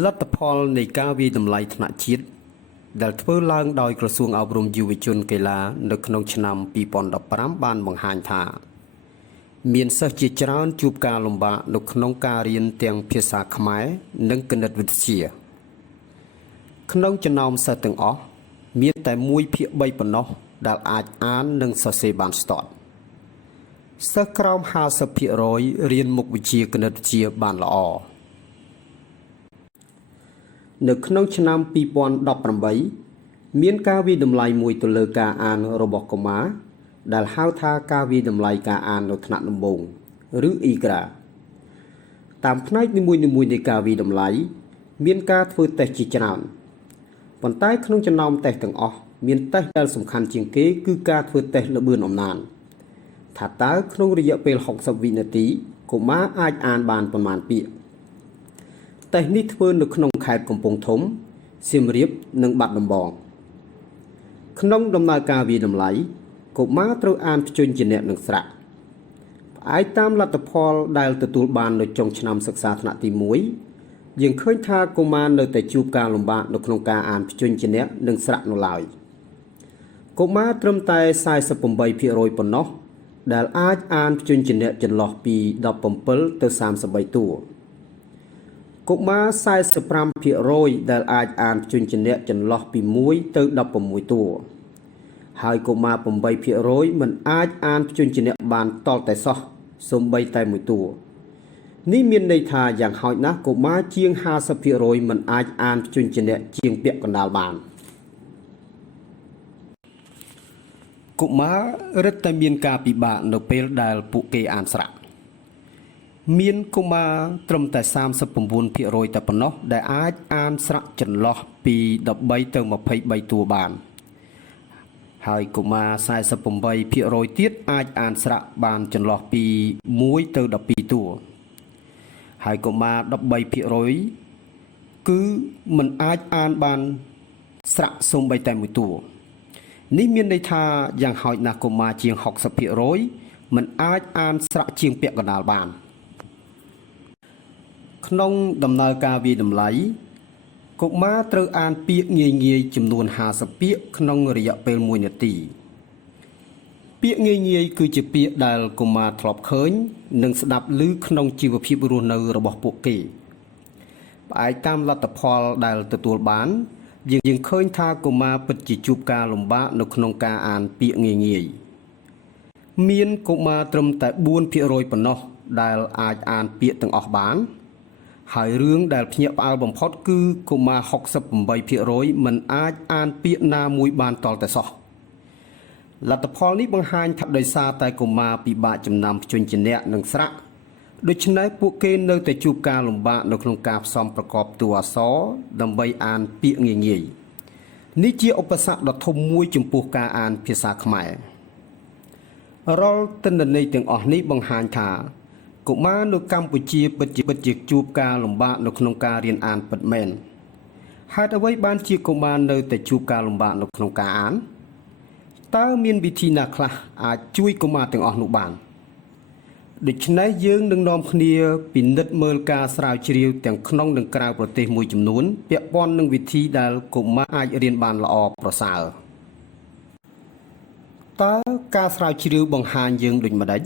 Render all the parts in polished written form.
លទ្ធផលនៃការវិតម្លៃថ្នាក់ជាតិដែលធ្វើឡើងដោយក្រសួងអប់រំយុវជនកីឡានៅក្នុងឆ្នាំ2015បានបង្ហាញថាមានសិស្សជាច្រើនជួបការលំបាកនៅក្នុងការរៀនទាំងភាសាខ្មែរនិងគណិតវិទ្យាក្នុងចំណោមសិស្សទាំងអស់មានតែ1ភាគ3ប៉ុណ្ណោះដែលអាចអាននិងសរសេរបានស្ទាត់សិស្សក្រោម 50% រៀនមុខវិជ្ជាគណិតវិទ្យាបានល្អនៅក្នុងឆ្នាំ2018មានការវិតម្លៃមួយទៅលើការអានរបស់កុមារដែលហៅថាការវិតម្លៃការអាននៅថ្នាក់ដំបូងឬ IGRA តាមផ្នែកនីមួយៗនៃការវិតម្លៃមានការធ្វើតេស្តជាច្រើនប៉ុន្តែក្នុងចំណោមតេស្តទាំងអស់មានតេស្តដែលសំខាន់ជាងគេគឺការធ្វើតេស្តល្បឿនអំណានថាតើក្នុងរយៈពេល60វិនាទីកុមារអាចអានបានប៉ុន្មានពាក្យតេស្តនេះធ្វើនៅក្នុងខេត្តកំពង់ធំសៀមរាបនិងបាត់ដំបងក្នុងដំណើរការវិតម្លៃកុមារត្រូវអានព្យញ្ជនៈនិងស្រៈផ្អែកតាមលទ្ធផលដែលទទួលបាននៅចុងឆ្នាំសិក្សាថ្នាក់ទី1យើងឃើញថាកុមារនៅតែជួបការលំបាកនៅក្នុងការអានព្យញ្ជនៈនិងស្រៈនៅឡើយកុមារត្រឹមតែ 48% ប៉ុណ្ណោះដែលអាចអានព្យញ្ជនៈចន្លោះពី17ទៅ33តួកុមារ 45% ដែលអាចអានព្យញ្ជនៈចន្លោះពី1ទៅ16តួហើយកុមារ 8% មិនអាចអានព្យញ្ជនៈបានតលតែសោះសូម្បីតែមួយតួនេះមានន័យថាយ៉ាងហោចណាស់កុមារជាង 50% មិនអាចអានព្យញ្ជនៈជាងពាក្យកណ្ដាលបានកុមាររឹតតែមានការពិបាកនៅពេលដែលពួកគេអានស្រៈមានកុមារត្រឹមតែ 39% តែប៉ុណ្ណោះដែលអាចអានស្រៈចន្លោះពី13ទៅ23តួបានហើយកុមារ 48% ទៀតអាចអានស្រៈបានចន្លោះពី1ទៅ12តួហើយកុមារ 13% គឺមិនអាចអានបានស្រៈសូម្បីតែមួយតួនេះមានន័យថាយ៉ាងហោចណាស់កុមារជាង 60% មិនអាចអានស្រៈជាងពាក្យកណ្ដាលបានក្នុងដំណើរការវិតម្លៃកុមារត្រូវអានពាក្យងាយៗចំនួន50ពាក្យក្នុងរយៈពេល1នាទីពាក្យងាយៗគឺជាពាក្យដែលកុមារធ្លាប់ឃើញនិងស្ដាប់ឮក្នុងជីវភាពរស់នៅរបស់ពួកគេផ្អែកតាមលទ្ធផលដែលទទួលបានយើងឃើញថាកុមារពិតជាជួបការលំបាកនៅក្នុងការអានពាក្យងាយៗមានកុមារត្រឹមតែ 4% ប៉ុណ្ណោះដែលអាចអានពាក្យទាំងអស់បានហើយរឿងដែលភ្ញាក់ផ្អើលបំផុតគឺកុមារ 68% មិនអាចអានពាក្យណាមួយបានតលតែសោះលទ្ធផលនេះបង្ហាញថាដោយសារតែកុមារពិបាកចំណាំព្យញ្ជនៈនិងស្រៈដូច្នេះពួកគេនៅតែជួបការលំបាកនៅក្នុងការផ្សំប្រកបតួអក្សរដើម្បីអានពាក្យងាយៗនេះជាឧបសគ្គដ៏ធំមួយចំពោះការអានភាសាខ្មែររាល់ទិន្នន័យទាំងអស់នេះបង្ហាញថាកុមារនៅកម្ពុជាពិតជាជួបការលំបាកនៅក្នុងការរៀនអានពិតមែនហេតុអ្វីបានជាកុមារនៅតែជួបការលំបាកនៅក្នុងការអានតើមានវិធីណាខ្លះអាចជួយកុមារទាំងអស់នោះបានដូច្នេះយើងនឹងនាំគ្នាពិនិត្យមើលការស្រាវជ្រាវទាំងក្នុងនិងក្រៅប្រទេសមួយចំនួនពាក់ព័ន្ធនឹងវិធីដែលកុមារអាចរៀនបានល្អប្រសើរតើការស្រាវជ្រាវបង្ហាញយើងដូចម្តេច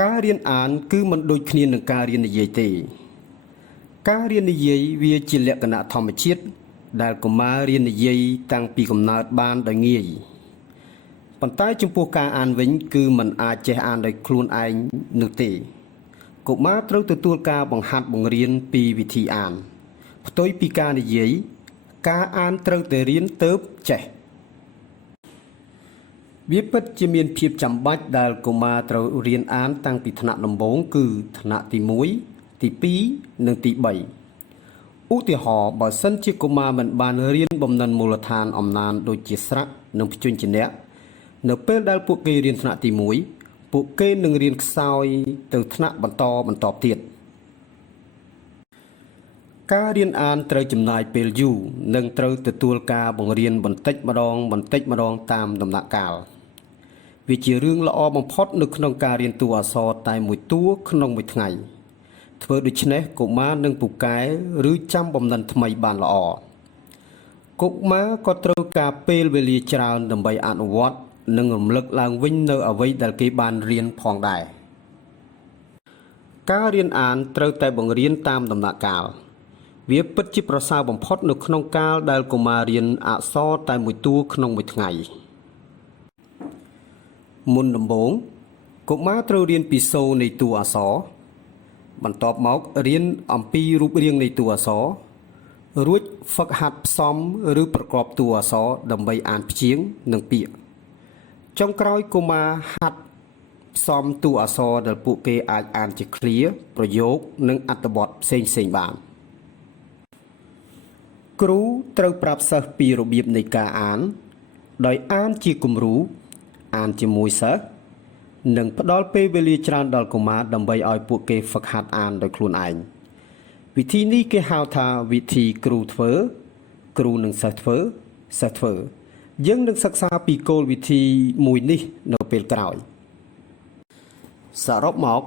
ការរៀនអានគឺមិនដូចគ្នានឹងការរៀននិយាយទេការរៀននិយាយវាជាលក្ខណៈធម្មជាតិដែលកុមាររៀននិយាយតាំងពីកំណើតបានដោយងាយប៉ុន្តែចំពោះការអានវិញគឺមិនអាចចេះអានដោយខ្លួនឯងនោះទេកុមារត្រូវទទួលការបង្ហាត់បង្រៀនពីវិធីអានផ្ទុយពីការនិយាយការអានត្រូវតែរៀនទើបចេះវាពិតជាមានភាពចាំបាច់ដែលកុមារត្រូវរៀនអានតាំងពីថ្នាក់ដំបូងគឺថ្នាក់ទី1ទី2និងទី3ឧទាហរណ៍បើសិនជាកុមារមិនបានរៀនបំណិនមូលដ្ឋានអំណានដូចជាស្រៈនិងព្យញ្ជនៈនៅពេលដែលពួកគេរៀនថ្នាក់ទី1ពួកគេនឹងរៀនខ្សោយទៅថ្នាក់បន្តទៀតការរៀនអានត្រូវចំណាយពេលយូរនិងត្រូវទទួលការបង្រៀនបន្តិចម្ដងតាមដំណាក់កាលវាជារឿងល្អបំផុតនៅក្នុងការរៀនតួអក្សរតែមួយតួក្នុងមួយថ្ងៃ ធ្វើដូច្នេះកុមារនឹងពូកែឬចាំបំណិនថ្មីបានល្អកុមារក៏ត្រូវការពេលវេលាច្រើនដើម្បីអនុវត្តនិងរំលឹកឡើងវិញនៅអ្វីដែលគេបានរៀនផងដែរការរៀនអានត្រូវតែបង្រៀនតាមដំណាក់កាលវាពិតជាប្រសើរបំផុតនៅក្នុងកាលដែលកុមាររៀនអក្សរតែមួយតួក្នុងមួយថ្ងៃមុនដំបូងកុមារត្រូវរៀនពីសូរនៃតួអក្សរបន្ទាប់មករៀនអំពីរូបរាងនៃតួអក្សររួចហ្វឹកហាត់ផ្សំឬប្រកបតួអក្សរដើម្បីអានព្យាង្គនិងពាក្យចុងក្រោយកុមារហាត់ផ្សំតួអក្សរដែលពួកគេអាចអានជាឃ្លាប្រយោគនិងអត្ថបទផ្សេងៗបានគ្រូត្រូវប្រាប់សិស្សពីរបៀបនៃការអានដោយអានជាគំរូអានជាមួយសិស្សនិងផ្ដល់ពេលវេលាច្រើនដល់កុមារដើម្បីឲ្យពួកគេហ្វឹកហាត់អានដោយខ្លួនឯងវិធីនេះគេហៅថាវិធីគ្រូធ្វើគ្រូនឹងសិស្សធ្វើសិស្សធ្វើយើងនឹងសិក្សាពីគោលវិធីមួយនេះនៅពេលក្រោយសរុបមក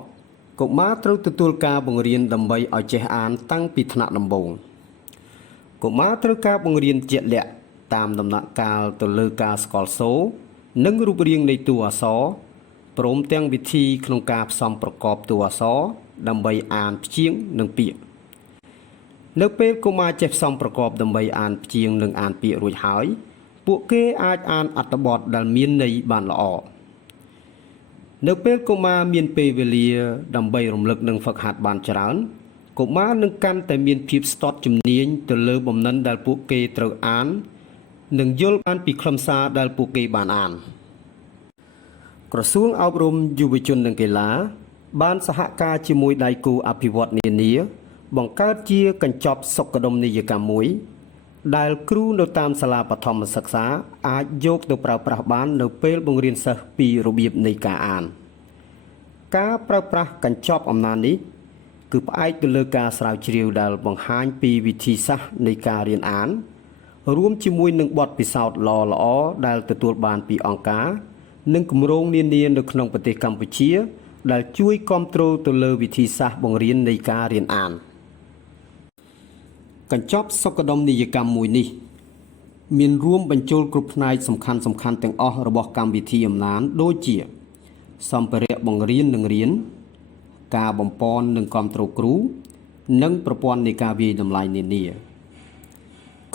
កុមារត្រូវទទួលការបង្រៀនដើម្បីឲ្យចេះអានតាំងពីថ្នាក់ដំបូងកុមារត្រូវការបង្រៀនជាក់លាក់តាមដំណាក់កាលទៅលើការស្គាល់សូរនិងរូបរាងនៃតួអក្សរព្រមទាំងវិធីក្នុងការផ្សំប្រកបតួអក្សរដើម្បីអានព្យាង្គនិងពាក្យនៅពេលកុមារចេះផ្សំប្រកបដើម្បីអានព្យាង្គនិងអានពាក្យរួចហើយពួកគេអាចអានអត្ថបទដែលមានន័យបានល្អនៅពេលកុមារមានពេលវេលាដើម្បីរំលឹកនិងហ្វឹកហាត់បានច្រើនកុមារនឹងកាន់តែមានភាពស្ទាត់ជំនាញទៅលើបំណិនដែលពួកគេត្រូវអាននិងយល់បានពីខ្លឹមសារដែលពួកគេបានអានក្រសួងអប់រំយុវជននិងកីឡាបានសហការជាមួយដៃគូអភិវឌ្ឍន៍នានាបង្កើតជាកញ្ចប់សុខដុមនីយកម្មមួយដែលគ្រូនៅតាមសាលាបឋមសិក្សាអាចយកទៅប្រើប្រាស់បាននៅពេលបង្រៀនសិស្សពីរបៀបនៃការអានការប្រើប្រាស់កញ្ចប់អំណាចនេះគឺផ្អែកទៅលើការស្រាវជ្រាវដែលបង្ហាញពីវិធីសាស្ត្រនៃការរៀនអានរួមជាមួយនឹងបទពិសោធន៍ល្អៗដែលទទួលបានពីអង្គការនិងគម្រោងនានានៅក្នុងប្រទេសកម្ពុជាដែលជួយគាំទ្រទៅលើវិធីសាស្ត្របង្រៀននៃការរៀនអានកញ្ចប់សុខដុមនីយកម្មមួយនេះមានរួមបញ្ចូលគ្រប់ផ្នែកសំខាន់ៗទាំងអស់របស់កម្មវិធីអំណានដូចជាសម្ភារៈបង្រៀននិងរៀនការបំពន់និងគាំទ្រគ្រូនិងប្រព័ន្ធនៃការវាយតម្លៃនានា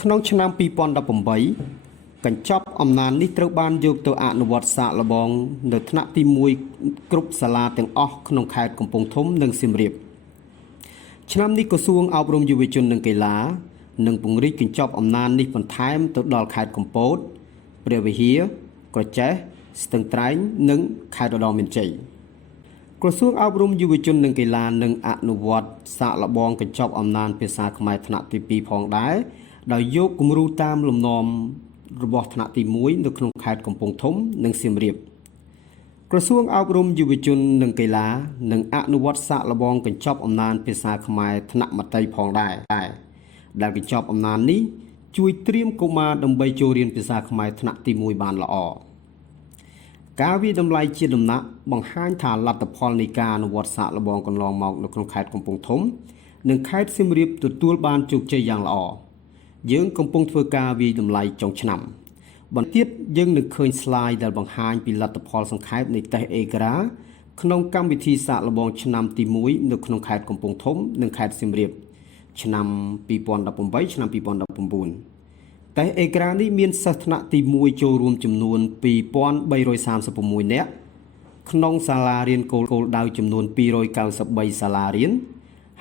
ក្នុងឆ្នាំ2018កញ្ចប់អំណាននេះត្រូវបានយកទៅអនុវត្តសាកល្បងនៅថ្នាក់ទី1គ្រប់សាលាទាំងអស់ក្នុងខេត្តកំពង់ធំនិងសៀមរាបឆ្នាំនេះក្រសួងអប់រំយុវជននិងកីឡានឹងពង្រីកកញ្ចប់អំណាននេះបន្ថែមទៅដល់ខេត្តកំពតព្រះវិហារក្រចេះស្ទឹងត្រែងនិងខេត្តឧត្តរមានជ័យក្រសួងអប់រំយុវជននិងកីឡានឹងអនុវត្តសាកល្បងកញ្ចប់អំណានភាសាខ្មែរថ្នាក់ទី2ផងដែរដោយយកគំរូតាមលំនាំរបស់ថ្នាក់ទី1នៅក្នុងខេត្តកំពង់ធំនិងសៀមរាបក្រសួងអប់រំយុវជននិងកីឡានឹងអនុវត្តសាកល្បងកញ្ចប់អំណានភាសាខ្មែរថ្នាក់មត្តេយ្យផងដែរដែលកញ្ចប់អំណាននេះជួយត្រៀមកុមារដើម្បីចូលរៀនភាសាខ្មែរថ្នាក់ទី1បានល្អការវិតម្លៃជាដំណាក់បង្ហាញថាលទ្ធផលនៃការអនុវត្តសាកល្បងកន្លងមកនៅក្នុងខេត្តកំពង់ធំនិងខេត្តសៀមរាបទទួលបានជោគជ័យយ៉ាងល្អយើងកំពុងធ្វើការវិតម្លៃចុងឆ្នាំបន្ទាប់យើងនឹងឃើញ slide ដែលបង្ហាញពីលទ្ធផលសង្ខេបនៃតេស្តអេក្រាក្នុងកម្មវិធីសាកល្បងឆ្នាំទី1នៅក្នុងខេត្តកំពង់ធំនិងខេត្តសៀមរាបឆ្នាំ2018ឆ្នាំ2019តេស្តអេក្រានេះមានសិស្សថ្នាក់ទី1ចូលរួមចំនួន2336នាក់ក្នុងសាលារៀនគោលដៅចំនួន293សាលារៀន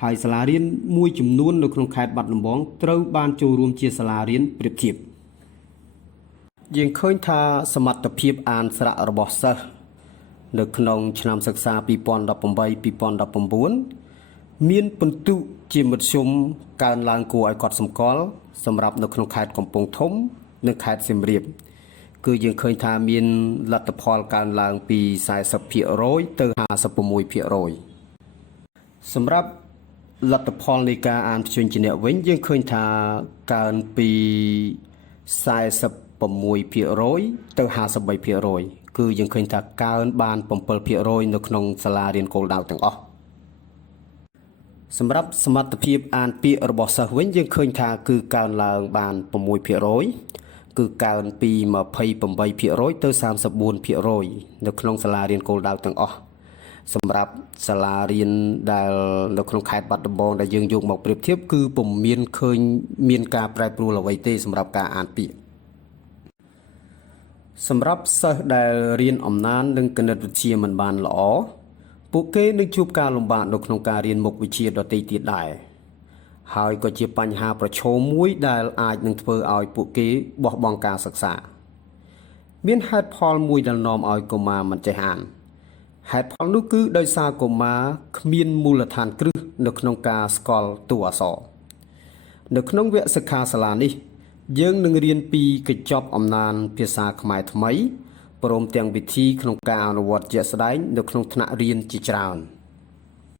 ហើយសាលារៀនមួយចំនួននៅក្នុងខេត្តបាត់ដំបងត្រូវបានចូលរួមជាសាលារៀនប្រៀបធៀបយើងឃើញថាសមត្ថភាពអានស្រៈរបស់សិស្សនៅក្នុងឆ្នាំសិក្សា2018-2019មានពិន្ទុជាមធ្យមកើនឡើងគួរឲ្យកត់សម្គាល់សម្រាប់នៅក្នុងខេត្តកំពង់ធំនិងខេត្តសៀមរាបគឺយើងឃើញថាមានលទ្ធផលកើនឡើងពី 40% ទៅ 56% សម្រាប់លទ្ធផលនៃការអានព្យញ្ជនៈវិញយើងឃើញថាកើនពី 46% ទៅ 53% គឺយើងឃើញថាកើនបាន 7% នៅក្នុងសាលារៀនគោលដៅទាំងអស់ សម្រាប់សមត្ថភាពអានពាក្យរបស់សិស្សវិញយើងឃើញថាគឺកើនឡើងបាន 6% គឺកើនពី 28% ទៅ 34% នៅក្នុងសាលារៀនគោលដៅទាំងអស់សម្រាប់សាលារៀនដែលនៅក្នុងខេត្តបាត់ដំបងដែលយើងយកមកប្រៀបធៀបគឺពុំមានឃើញមានការប្រែប្រួលអ្វីទេសម្រាប់ការអានពាក្យសម្រាប់សិស្សដែលរៀនអំណាននិងគណិតវិទ្យាមិនបានល្អពួកគេនឹងជួបការលំបាកនៅក្នុងការរៀនមុខវិជ្ជាដទៃទៀតដែរហើយក៏ជាបញ្ហាប្រឈមមួយដែលអាចនឹងធ្វើឲ្យពួកគេបោះបង់ការសិក្សាមានហេតុផលមួយដែលនាំឲ្យកុមារមិនចេះអានហេតុផលនោះគឺដោយសារកុមារគ្មានមូលដ្ឋានគ្រឹះនៅក្នុងការស្គាល់តួអក្សរនៅក្នុងវគ្គសិក្ខាសាលានេះយើងនឹងរៀនពីកញ្ចប់អំណានភាសាខ្មែរថ្មីព្រមទាំងវិធីក្នុងការអនុវត្តជាក់ស្ដែងនៅក្នុងថ្នាក់រៀនជាច្រើន។